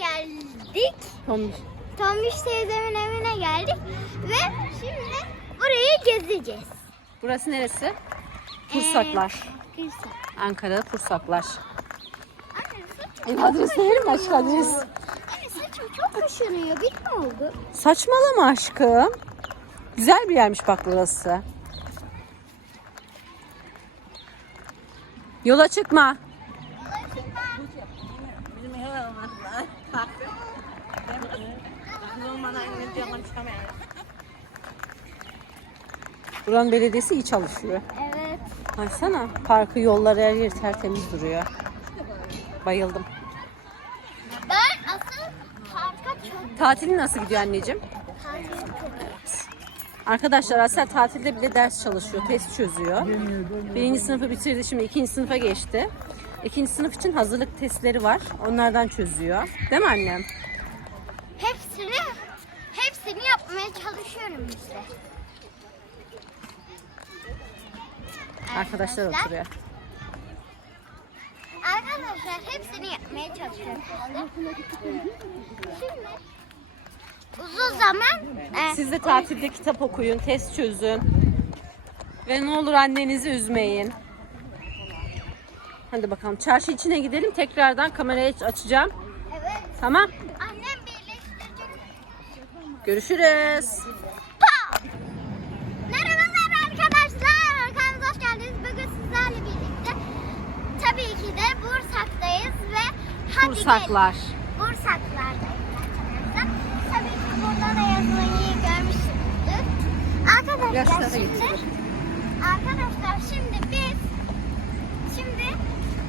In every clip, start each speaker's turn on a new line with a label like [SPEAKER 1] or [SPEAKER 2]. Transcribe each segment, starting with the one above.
[SPEAKER 1] geldik.
[SPEAKER 2] Tombiş.
[SPEAKER 1] Tombiş teyzemin evine geldik ve şimdi burayı gezeceğiz.
[SPEAKER 2] Burası neresi? Pursaklar.
[SPEAKER 1] Ee, Kırsak.
[SPEAKER 2] Ankara Pursaklar. Ev adresi verir mi aşk adres?
[SPEAKER 1] anne saçım çok kaşınıyor. Bir ne oldu?
[SPEAKER 2] Saçmalama aşkım. Güzel bir yermiş bak burası. Yola çıkma. Buranın belediyesi iyi çalışıyor.
[SPEAKER 1] Evet.
[SPEAKER 2] Baksana parkı yolları her yer tertemiz duruyor. Bayıldım.
[SPEAKER 1] Ben asıl parka çok
[SPEAKER 2] Tatilin nasıl gidiyor anneciğim?
[SPEAKER 1] tatil
[SPEAKER 2] Arkadaşlar Asel tatilde bile ders çalışıyor, test çözüyor. Birinci sınıfı bitirdi, şimdi ikinci sınıfa geçti. İkinci sınıf için hazırlık testleri var. Onlardan çözüyor. Değil mi annem?
[SPEAKER 1] Hepsini, hepsini yapmaya çalışıyorum işte.
[SPEAKER 2] Arkadaşlar oturuyor.
[SPEAKER 1] Arkadaşlar hepsini yapmaya çalışıyorum. Şimdi uzun zaman e,
[SPEAKER 2] Siz de tatilde kitap okuyun, test çözün. Ve ne olur annenizi üzmeyin. Hadi bakalım çarşı içine gidelim. Tekrardan kamerayı açacağım.
[SPEAKER 1] evet
[SPEAKER 2] Tamam.
[SPEAKER 1] annem birleştirecek.
[SPEAKER 2] Görüşürüz.
[SPEAKER 1] Pa! Merhabalar arkadaşlar. Kanalımıza hoş geldiniz. Bugün sizlerle birlikte tabii ki de Bursak'tayız ve gelin. Bursaklar'dayız arkadaşlar. Tabii ki burada da yazmayı görmüşsünüzdür. Arkadaşlar
[SPEAKER 2] Yaşlara
[SPEAKER 1] şimdi
[SPEAKER 2] getirin.
[SPEAKER 1] arkadaşlar şimdi biz şimdi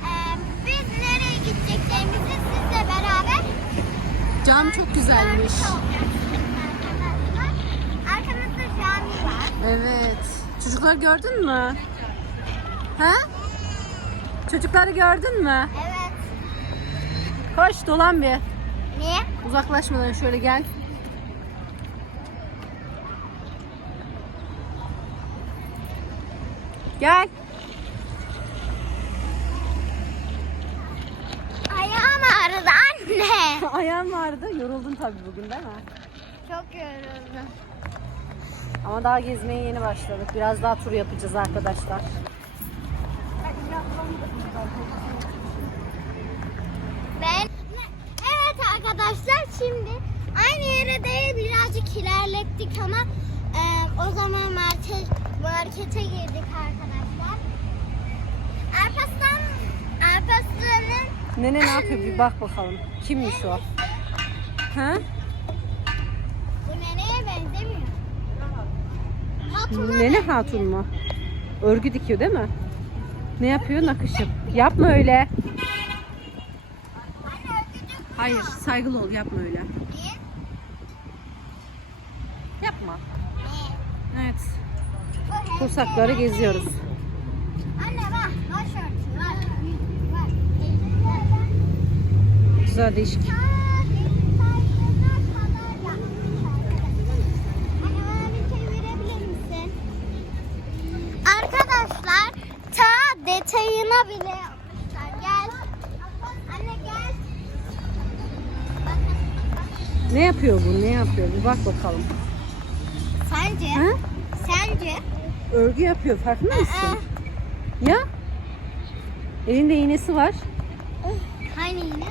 [SPEAKER 1] e, biz nereye gideceklerimizi sizle beraber
[SPEAKER 2] Cam çok güzelmiş.
[SPEAKER 1] görmüş olacağız arkadaşlar. Arkamızda cami var.
[SPEAKER 2] Evet. Çocuklar gördün mü? Ha? Çocukları gördün mü?
[SPEAKER 1] Evet.
[SPEAKER 2] Koş dolan bir.
[SPEAKER 1] Niye?
[SPEAKER 2] Uzaklaşmadan şöyle gel. Gel.
[SPEAKER 1] Ayağım ağrıdı anne.
[SPEAKER 2] Ayağın vardı. Yoruldun tabii bugün değil mi?
[SPEAKER 1] Çok yoruldum.
[SPEAKER 2] Ama daha gezmeye yeni başladık. Biraz daha tur yapacağız arkadaşlar.
[SPEAKER 1] Ben Evet arkadaşlar şimdi aynı yere değil birazcık ilerlettik ama e, o zaman market, markete girdik arkadaşlar. Arpaslan Arpaslan'ın
[SPEAKER 2] Nene ne yapıyor bir bak bakalım. Kimmiş o? Ha?
[SPEAKER 1] bu nereye benzemiyor? Hatuna
[SPEAKER 2] Nene hatun mu? Örgü dikiyor değil mi? Ne yapıyor? Nakış yap. Yapma öyle. Hayır, saygılı ol. Yapma öyle. Yapma. Evet. Kursakları geziyoruz.
[SPEAKER 1] Anne bak başörtü var. Var.
[SPEAKER 2] Güzel değişik.
[SPEAKER 1] Arkadaşlar ta detayına bile
[SPEAKER 2] Ne yapıyor bu? Ne yapıyor? Bir bak bakalım.
[SPEAKER 1] Sence?
[SPEAKER 2] Ha?
[SPEAKER 1] Sence?
[SPEAKER 2] Örgü yapıyor. Farkında mısın? Ya? Elinde iğnesi var. Hani iğne?